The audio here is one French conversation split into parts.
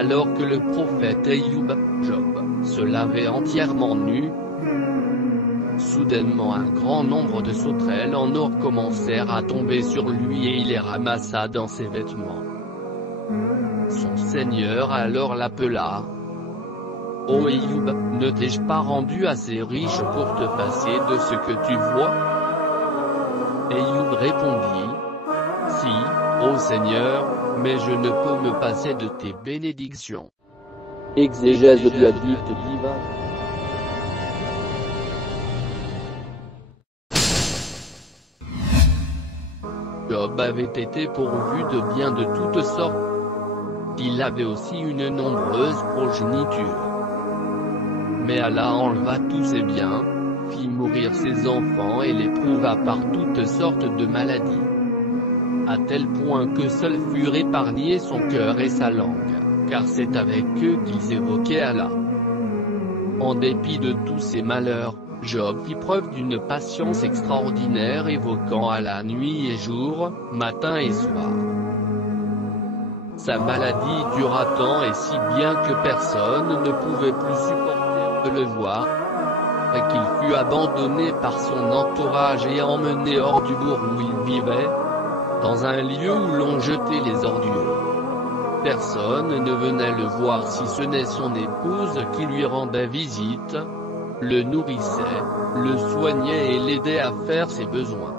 Alors que le prophète Ayoub, Job, se lavait entièrement nu, soudainement un grand nombre de sauterelles en or commencèrent à tomber sur lui et il les ramassa dans ses vêtements. Son Seigneur alors l'appela. « Ô Ayoub, ne t'ai-je pas rendu assez riche pour te passer de ce que tu vois ?» Ayoub répondit. « Si, ô Seigneur, mais je ne peux me passer de tes bénédictions. » Exégèse du hadith divin. Job avait été pourvu de biens de toutes sortes. Il avait aussi une nombreuse progéniture. Mais Allah enleva tous ses biens, fit mourir ses enfants et l'éprouva par toutes sortes de maladies. À tel point que seul furent épargnés son cœur et sa langue, car c'est avec eux qu'ils évoquaient Allah. En dépit de tous ces malheurs, Job fit preuve d'une patience extraordinaire évoquant Allah nuit et jour, matin et soir. Sa maladie dura tant et si bien que personne ne pouvait plus supporter de le voir, et qu'il fut abandonné par son entourage et emmené hors du bourg où il vivait, dans un lieu où l'on jetait les ordures. Personne ne venait le voir si ce n'est son épouse qui lui rendait visite, le nourrissait, le soignait et l'aidait à faire ses besoins.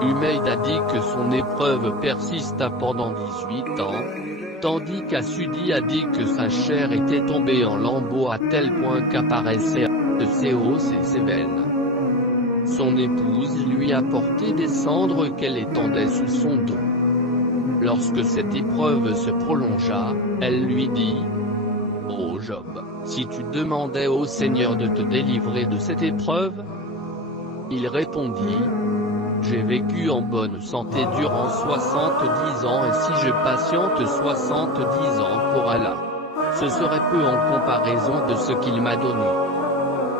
Humayd a dit que son épreuve persista pendant 18 ans, tandis qu'Assudi a dit que sa chair était tombée en lambeaux à tel point qu'apparaissaient de ses os et ses veines. Son épouse lui apportait des cendres qu'elle étendait sous son dos. Lorsque cette épreuve se prolongea, elle lui dit : « Ô Job, si tu demandais au Seigneur de te délivrer de cette épreuve ?» Il répondit : « J'ai vécu en bonne santé durant 70 ans et si je patiente 70 ans pour Allah, ce serait peu en comparaison de ce qu'il m'a donné. »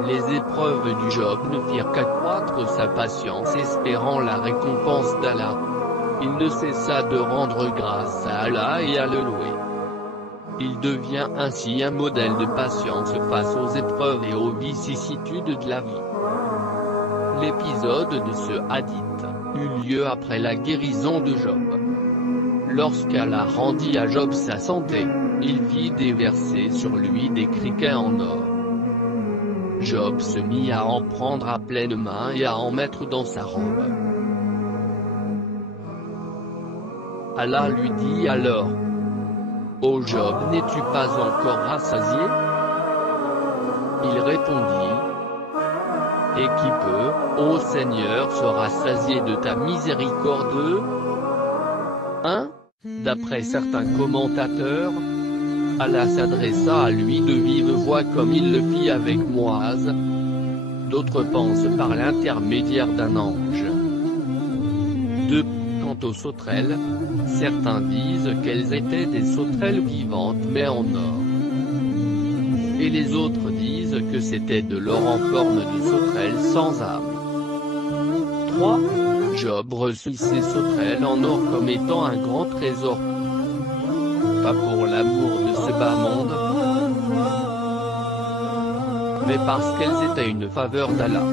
Les épreuves du Job ne firent qu'accroître sa patience espérant la récompense d'Allah. Il ne cessa de rendre grâce à Allah et à le louer. Il devient ainsi un modèle de patience face aux épreuves et aux vicissitudes de la vie. L'épisode de ce hadith eut lieu après la guérison de Job. Lorsqu'Allah rendit à Job sa santé, il fit déverser sur lui des criquets en or. Job se mit à en prendre à pleines mains et à en mettre dans sa robe. Allah lui dit alors : « Ô Job, n'es-tu pas encore rassasié ?» Il répondit : « Et qui peut, ô Seigneur, se rassasier de ta miséricorde ?» 1. D'après certains commentateurs, Allah s'adressa à lui de vive voix comme il le fit avec Moaz. D'autres pensent par l'intermédiaire d'un ange. 2. Quant aux sauterelles, certains disent qu'elles étaient des sauterelles vivantes mais en or. Et les autres disent que c'était de l'or en forme de sauterelles sans âme. 3. Job reçut ces sauterelles en or comme étant un grand trésor. Pas pour l'amour de ce bas monde, mais parce qu'elles étaient une faveur d'Allah.